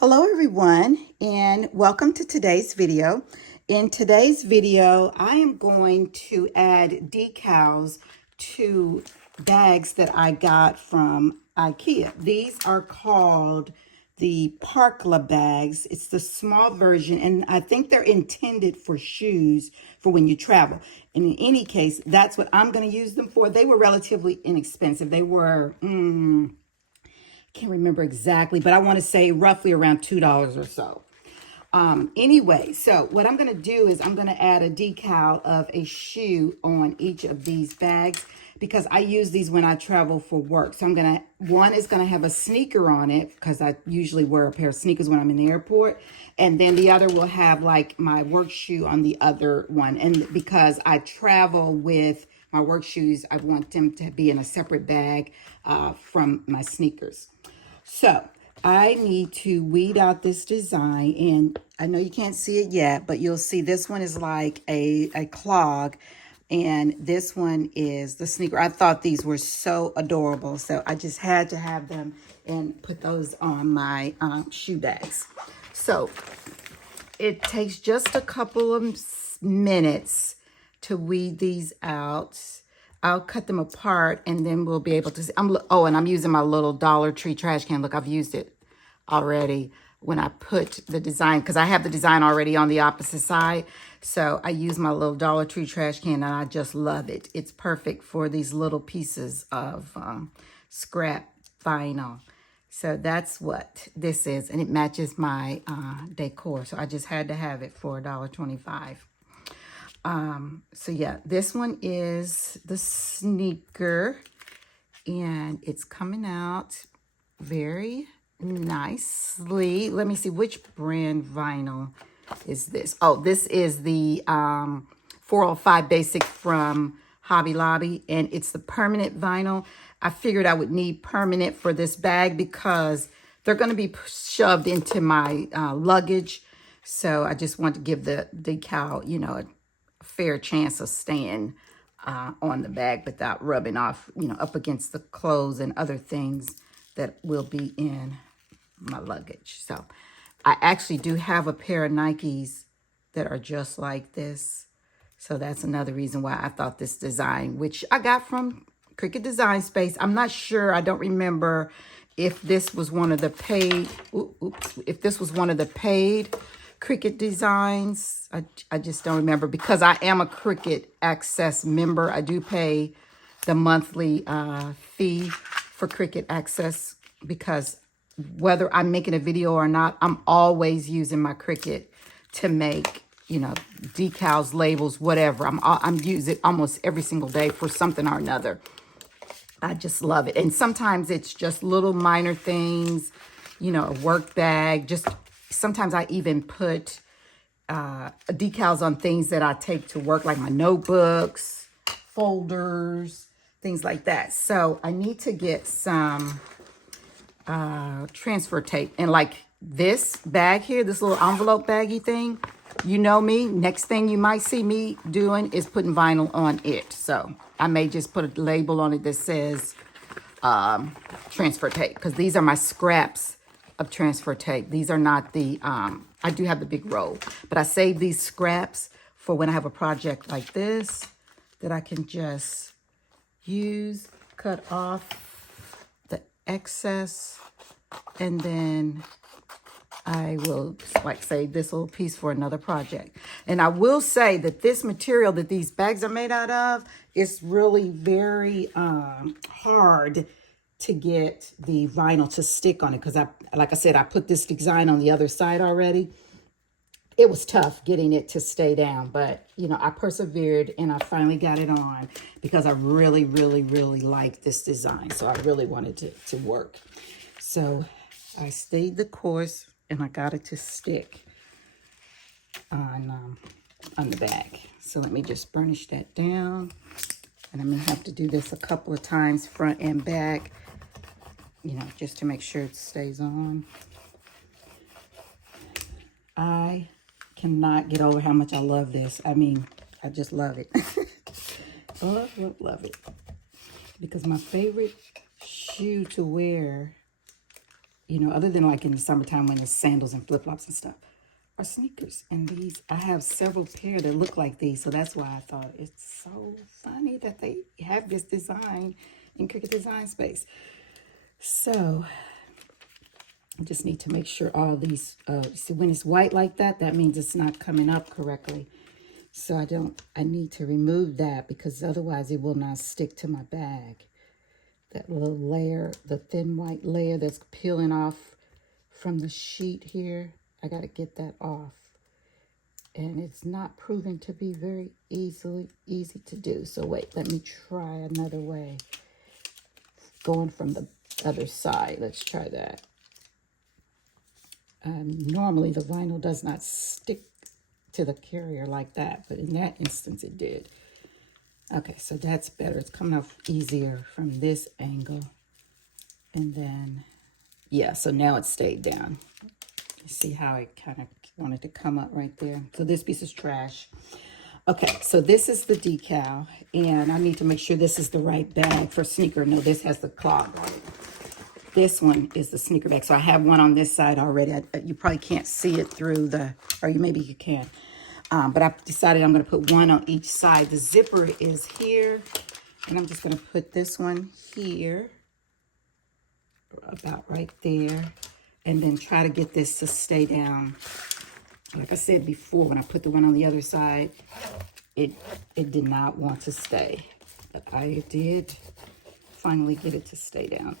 Hello everyone, and welcome to today's video. In today's video, I am going to add decals to bags that I got from Ikea. These are called the Parkla bags. It's the small version, and I think they're intended for shoes for when you travel. And in any case, that's what I'm going to use them for. They were relatively inexpensive. They were can't remember exactly, but I want to say roughly around $2 or so. Anyway, so what I'm going to do is I'm going to add a decal of a shoe on each of these bags because I use these when I travel for work. So one is going to have a sneaker on it because I usually wear a pair of sneakers when I'm in the airport. And then the other will have like my work shoe on the other one. And because I travel with my work shoes, I want them to be in a separate bag from my sneakers. So I need to weed out this design, and I know you can't see it yet, but you'll see this one is like a clog, and this one is the sneaker. I thought these were so adorable, so I just had to have them and put those on my shoe bags. So it takes just a couple of minutes to weed these out. I'll cut them apart and then we'll be able to see. And I'm using my little Dollar Tree trash can. Look, I've used it already when I put the design, because I have the design already on the opposite side. So I use my little Dollar Tree trash can and I just love it. It's perfect for these little pieces of scrap vinyl. So that's what this is. And it matches my decor. So I just had to have it for $1.25. So yeah, this one is the sneaker and it's coming out very nicely. Let me see, which brand vinyl is this? Oh, this is the 405 Basic from Hobby Lobby, and it's the permanent vinyl. I figured I would need permanent for this bag because they're going to be shoved into my luggage. So I just want to give the decal, a fair chance of staying on the bag without rubbing off, up against the clothes and other things that will be in my luggage. So I actually do have a pair of Nikes that are just like this. So that's another reason why I thought this design, which I got from Cricut Design Space. I'm not sure. I don't remember if this was one of the paid, if this was one of the paid Cricut designs. I just don't remember because I am a Cricut Access member. I do pay the monthly fee for Cricut Access because whether I'm making a video or not, I'm always using my Cricut to make, decals, labels, whatever. I'm using it almost every single day for something or another. I just love it. And sometimes it's just little minor things, a work bag. Just sometimes I even put decals on things that I take to work, like my notebooks, folders, things like that. So I need to get some transfer tape. And like this bag here, this little envelope baggy thing, you know me, next thing you might see me doing is putting vinyl on it. So I may just put a label on it that says transfer tape, because these are my scraps of transfer tape. These are not the, I do have the big roll, but I save these scraps for when I have a project like this that I can just use, cut off the excess, and then I will like save this little piece for another project. And I will say that this material that these bags are made out of is really very hard to get the vinyl to stick on it, because like I said, I put this design on the other side already. It was tough getting it to stay down, but I persevered and I finally got it on because I really, really, really like this design. So I really wanted to work. So I stayed the course and I got it to stick on the bag. So let me just burnish that down. And I'm gonna have to do this a couple of times, front and back, just to make sure it stays on. I cannot get over how much I love this. I mean, I just love it. love it. Because my favorite shoe to wear you know, other than like in the summertime when it's sandals and flip-flops and stuff, are sneakers. And these, I have several pair that look like these, so that's why I thought it's so funny that they have this design in Cricut Design Space. So I just need to make sure all these, see when it's white like that, that means it's not coming up correctly. So I need to remove that because otherwise it will not stick to my bag. That little layer, the thin white layer that's peeling off from the sheet here, I got to get that off. And it's not proving to be very easy to do. So wait, let me try another way. Going from the other side, let's try that. Normally the vinyl does not stick to the carrier like that, but in that instance it did. Okay, so that's better. It's coming off easier from this angle. And then, yeah, so now it stayed down. You see how it kind of wanted to come up right there. So this piece is trash. Okay, so this is the decal, and I need to make sure this is the right bag for sneaker. No, this has the clog on it. This one is the sneaker bag. So I have one on this side already. You probably can't see it through the, or maybe you can. But I've decided I'm going to put one on each side. The zipper is here, and I'm just going to put this one here, about right there, and then try to get this to stay down. Like I said before, when I put the one on the other side, it did not want to stay. But I did finally get it to stay down,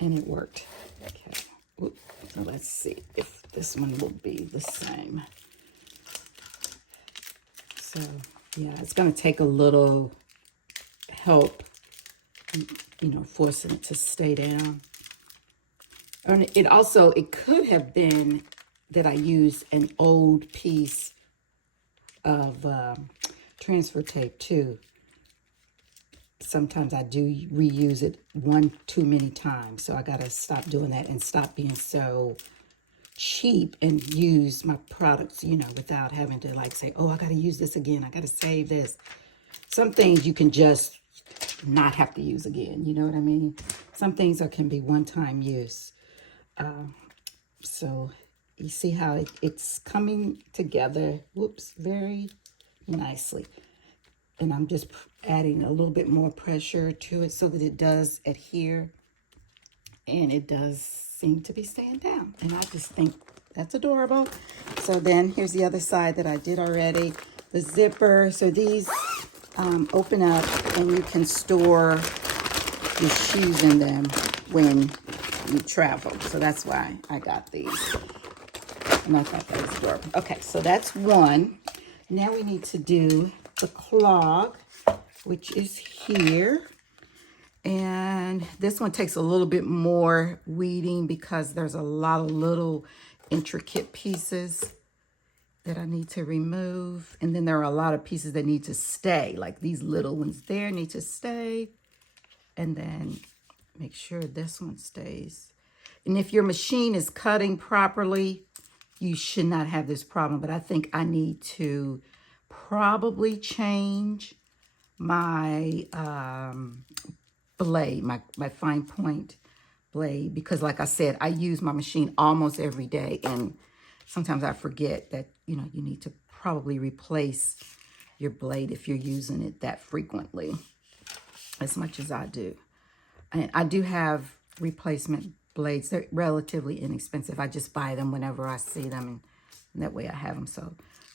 and it worked. Okay, so let's see if this one will be the same. So, yeah, it's going to take a little help, you know, forcing it to stay down. And it could have been that I used an old piece of transfer tape too. Sometimes I do reuse it too many times. So I got to stop doing that and stop being so cheap and use my products, you know, without having to like say, oh, I got to use this again. I got to save this. Some things you can just not have to use again. You know what I mean? Some things can be one-time use. So you see how it's coming together. Whoops, very nicely. And I'm just adding a little bit more pressure to it so that it does adhere. And it does seem to be staying down. And I just think that's adorable. So then here's the other side that I did already. The zipper. So these open up and you can store your shoes in them when you travel. So that's why I got these. And I thought that was adorable. Okay, so that's one. Now we need to do the clog, which is here. And this one takes a little bit more weeding because there's a lot of little intricate pieces that I need to remove. And then there are a lot of pieces that need to stay, like these little ones there need to stay. And then make sure this one stays. And if your machine is cutting properly, you should not have this problem. But I think I need to probably change my blade, my fine point blade, because like I said, I use my machine almost every day, and sometimes I forget that, you know, you need to probably replace your blade if you're using it that frequently, as much as I do. And I do have replacement blades. They're relatively inexpensive. I just buy them whenever I see them, and that way I have them. So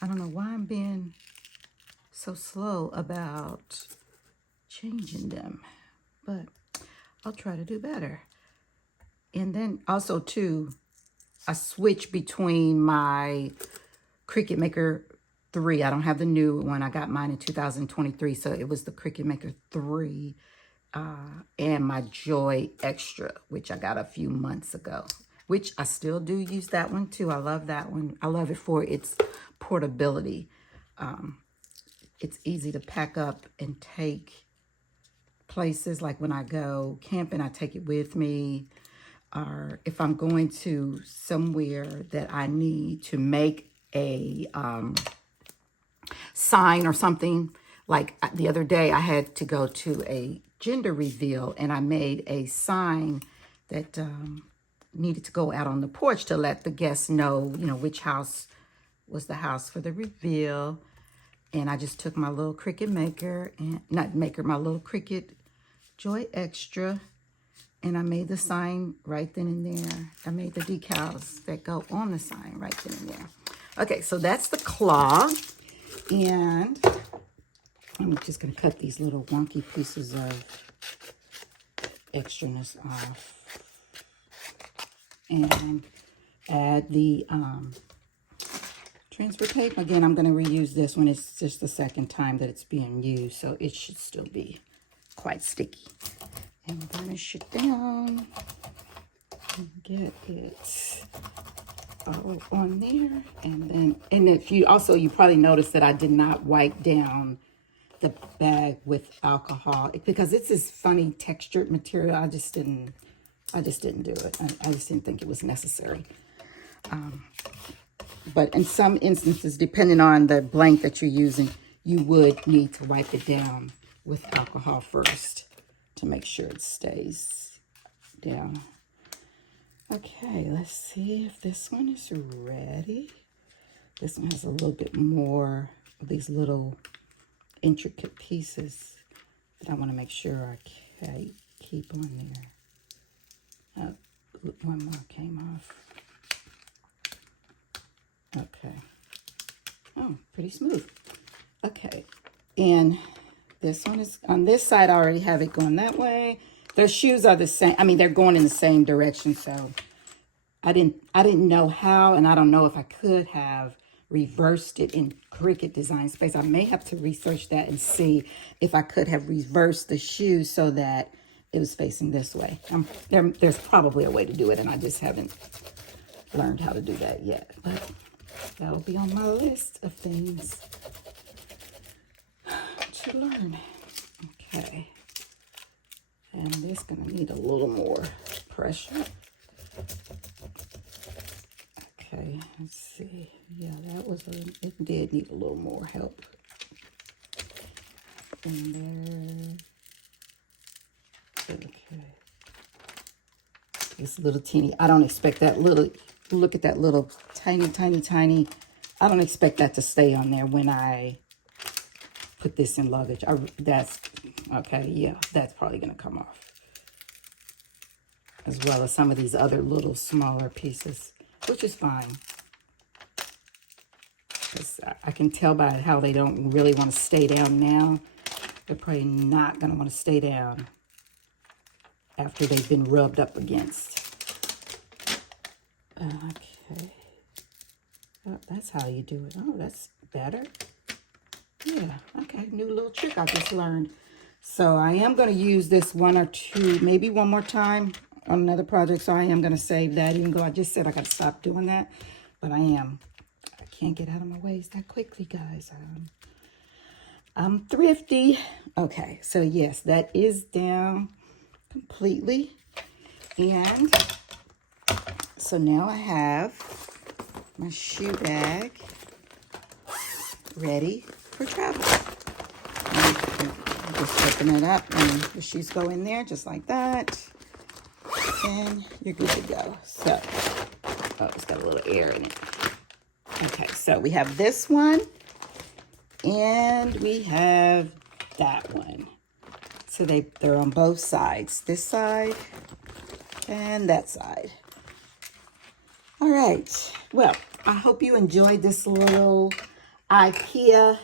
I don't know why I'm being so slow about changing them, but I'll try to do better. And then also too, I switch between my Cricut Maker 3. I don't have the new one. I got mine in 2023. So it was the Cricut Maker 3 and my Joy Extra, which I got a few months ago, which I still do use that one too. I love that one. I love it for its portability. It's easy to pack up and take places. Like when I go camping, I take it with me. Or if I'm going to somewhere that I need to make a sign or something. Like the other day, I had to go to a gender reveal, and I made a sign that needed to go out on the porch to let the guests know, you know, which house was the house for the reveal. And I just took my little Cricut maker, and not maker, my little Cricut Joy Extra, and I made the sign right then and there. I made the decals that go on the sign right then and there. Okay, so that's the claw. And I'm just going to cut these little wonky pieces of extraness off. And add the transfer tape. Again, I'm going to reuse this one. It's just the second time that it's being used, so it should still be quite sticky. And burnish it down and get it all on there. And then, and if you also, you probably noticed that I did not wipe down the bag with alcohol because it's this funny textured material. I just didn't do it. I just didn't think it was necessary. But in some instances, depending on the blank that you're using, you would need to wipe it down with alcohol first to make sure it stays down. Okay, let's see if this one is ready. This one has a little bit more of these little intricate pieces that I want to make sure I keep on there. One more came off. Okay. Oh, pretty smooth. Okay. And this one is on this side. I already have it going that way. Their shoes are the same. I mean, they're going in the same direction. So I didn't know how, and I don't know if I could have reversed it in Cricut Design Space. I may have to research that and see if I could have reversed the shoes so that it was facing this way. There's probably a way to do it, and I just haven't learned how to do that yet. But that'll be on my list of things to learn. Okay. And this is going to need a little more pressure. Okay, let's see. Yeah, it did need a little more help. And there. Okay. It's a little teeny. I don't expect that little, look at that little tiny. I don't expect that to stay on there when I put this in luggage. That's, okay, yeah, that's probably going to come off. As well as some of these other little smaller pieces, which is fine. Because I can tell by how they don't really want to stay down now. They're probably not going to want to stay down after they've been rubbed up against. Okay. Oh, that's how you do it. Oh, that's better. Yeah, okay, new little trick I just learned. So I am going to use this one or two, maybe one more time on another project. So I am going to save that, even though I just said I got to stop doing that. But I can't get out of my ways that quickly, guys. I'm thrifty. Okay, so yes, that is down completely. And so now I have my shoe bag ready for travel. And just open it up and the shoes go in there just like that. And you're good to go. So, oh, it's got a little air in it. Okay, so we have this one and we have that one. So they're on both sides, this side and that side. All right, well, I hope you enjoyed this little Ikea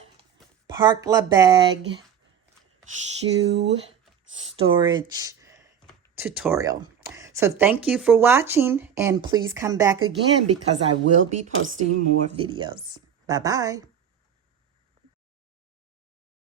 Parkla bag shoe storage tutorial. So thank you for watching, and please come back again because I will be posting more videos. Bye-bye.